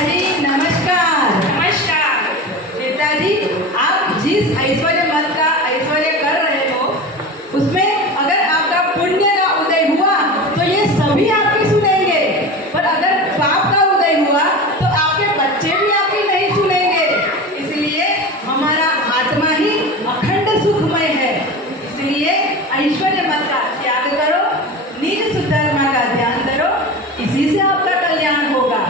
नेताजी नमस्कार। नमस्कार। नेताजी, आप जिस ऐश्वर्य मत का ऐश्वर्य कर रहे हो उसमें अगर आपका पुण्य का उदय हुआ तो ये सभी आपकी सुनेंगे, पर अगर पाप का उदय हुआ तो आपके बच्चे भी आपकी नहीं सुनेंगे। इसलिए हमारा आत्मा ही अखंड सुखमय है। इसलिए ऐश्वर्य मत का त्याग करो, निज सुधर्मा का ध्यान करो, इसी से आपका कल्याण होगा।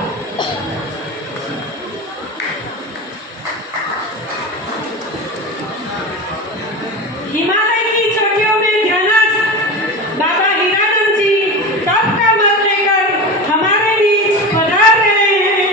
हिमालय की चोटियों में ध्यानस्थ बाबा हीरानंद जी तप का मत लेकर हमारे बीच पधार रहे हैं।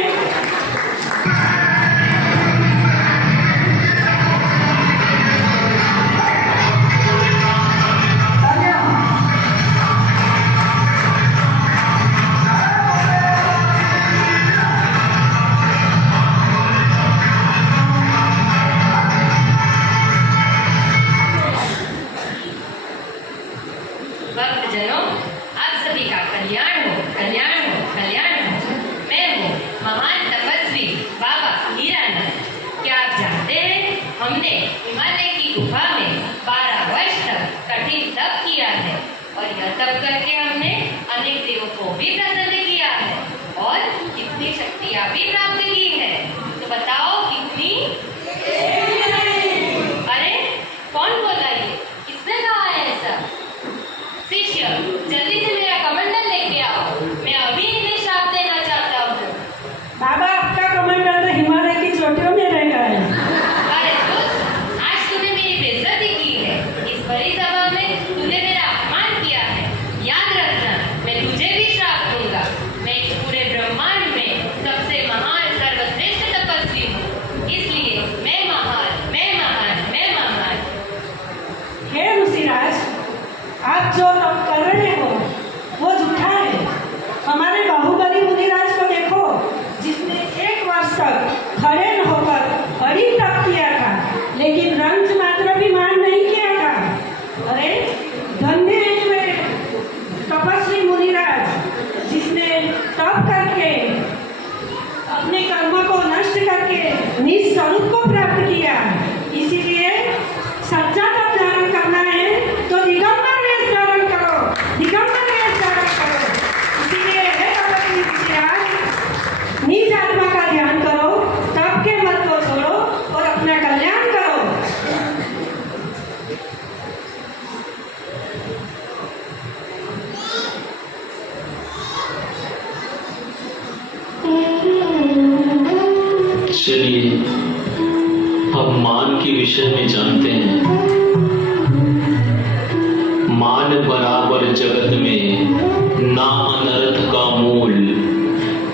भक्तजनों, आप सभी का कल्याण हो, कल्याण हो, कल्याण हो। मैं हूँ महान तपस्वी बाबा हीरानंद। क्या आप जानते हैं, हमने हिमालय की गुफा में 12 वर्ष तक कठिन तप किया है और यह तप करके हमने अनेक देवों को भी प्रसन्न किया है और कितनी शक्तियाँ भी प्राप्त की है। तो बताओ कितनी? अरे कौन बोला ये? किसने कहा है ऐसा? शिष्य, जल्दी से मेरा कमंडल लेके आओ, मैं अभी इन्हें श्राप देना चाहता हूँ। बाबा, आपका कमंडल तो हिमालय की चोटियों में रह गया है। अरे दोस्त, आज तूने मेरी बेइज्जती की है। इस बड़ी सभा में तूने मेरा अपमान किया है। याद रखना, मैं तुझे भी श्राप दूंगा। मैं इस पूरे ब्रह्मांड में सबसे महान सर्वश्रेष्ठ तपस्वी हूँ, इसलिए मैं महान, मैं महान, मैं महान। हे ऋषिराज, आप जो तप कर रहे हो वो झूठा है। हमारे बाहुबली मुनिराज को देखो, जिसने 1 वर्ष तक खड़े न होकर बड़ी तप किया था, लेकिन रंज मात्र भी मान नहीं किया था। अरे धन्य है वे तपस्वी मुनिराज, जिसने तप करके अपने कर्मों को नष्ट करके निज स्वरूप को प्राप्त किया। इसीलिए सच्चा तप धारण करना है तो दिगंबर वेश धारण करो, दिगंबर वेश धारण करो। इसीलिए हे तपस्वी ऋषिराज, निज आत्मा का ध्यान करो, तप के मत को छोड़ो और अपना कल्याण करो। चलिए अब मान के विषय में जानते हैं। मान बराबर जगत में ना अनर्थ का मूल,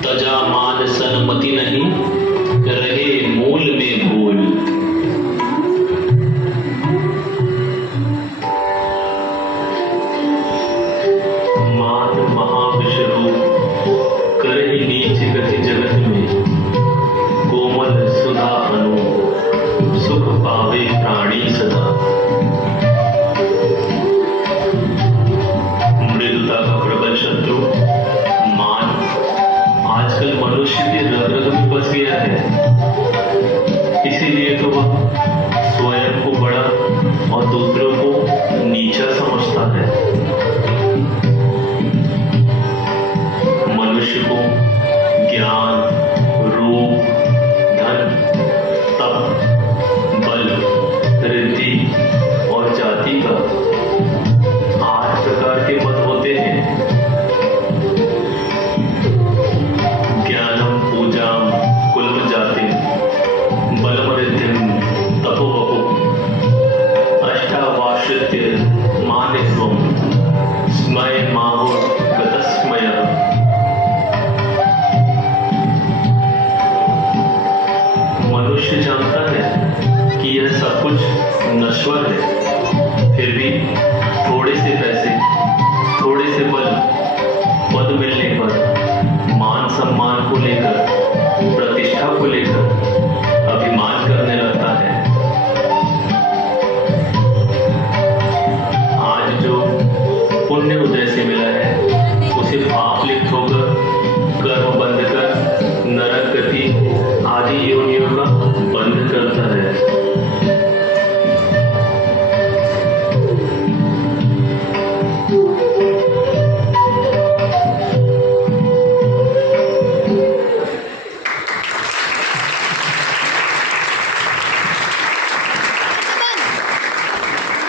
तजा मान सन्मति नहीं रहे मूल में भूल। मान महाविश्वरूप कर ही नीच गति जगत में, कोमल सुधा अनु सुख पावे प्राणी सदा। मृदुता का प्रबल शत्रु मान आजकल मनुष्य के रग रग में बस गया है। इसीलिए तो वह स्वयं को बड़ा और दूसरों को नीचा समझता है। मनुष्य को ज्ञान, रूप, धन, तप, बल, रिद्धि और जाति का 8 प्रकार के मत होते हैं। ज्ञानम पूजाम कुलम जाति बलम रिद्धिम तपोवपु अष्टावाश्रित्य मानित्वम स्मय माहो गतस्मय। मनुष्य जानता है कि यह सब कुछ नश्वर है, फिर भी थोड़े से पैसे, थोड़े से बल, पद मिलने पर मान सम्मान को लेकर, प्रतिष्ठा को लेकर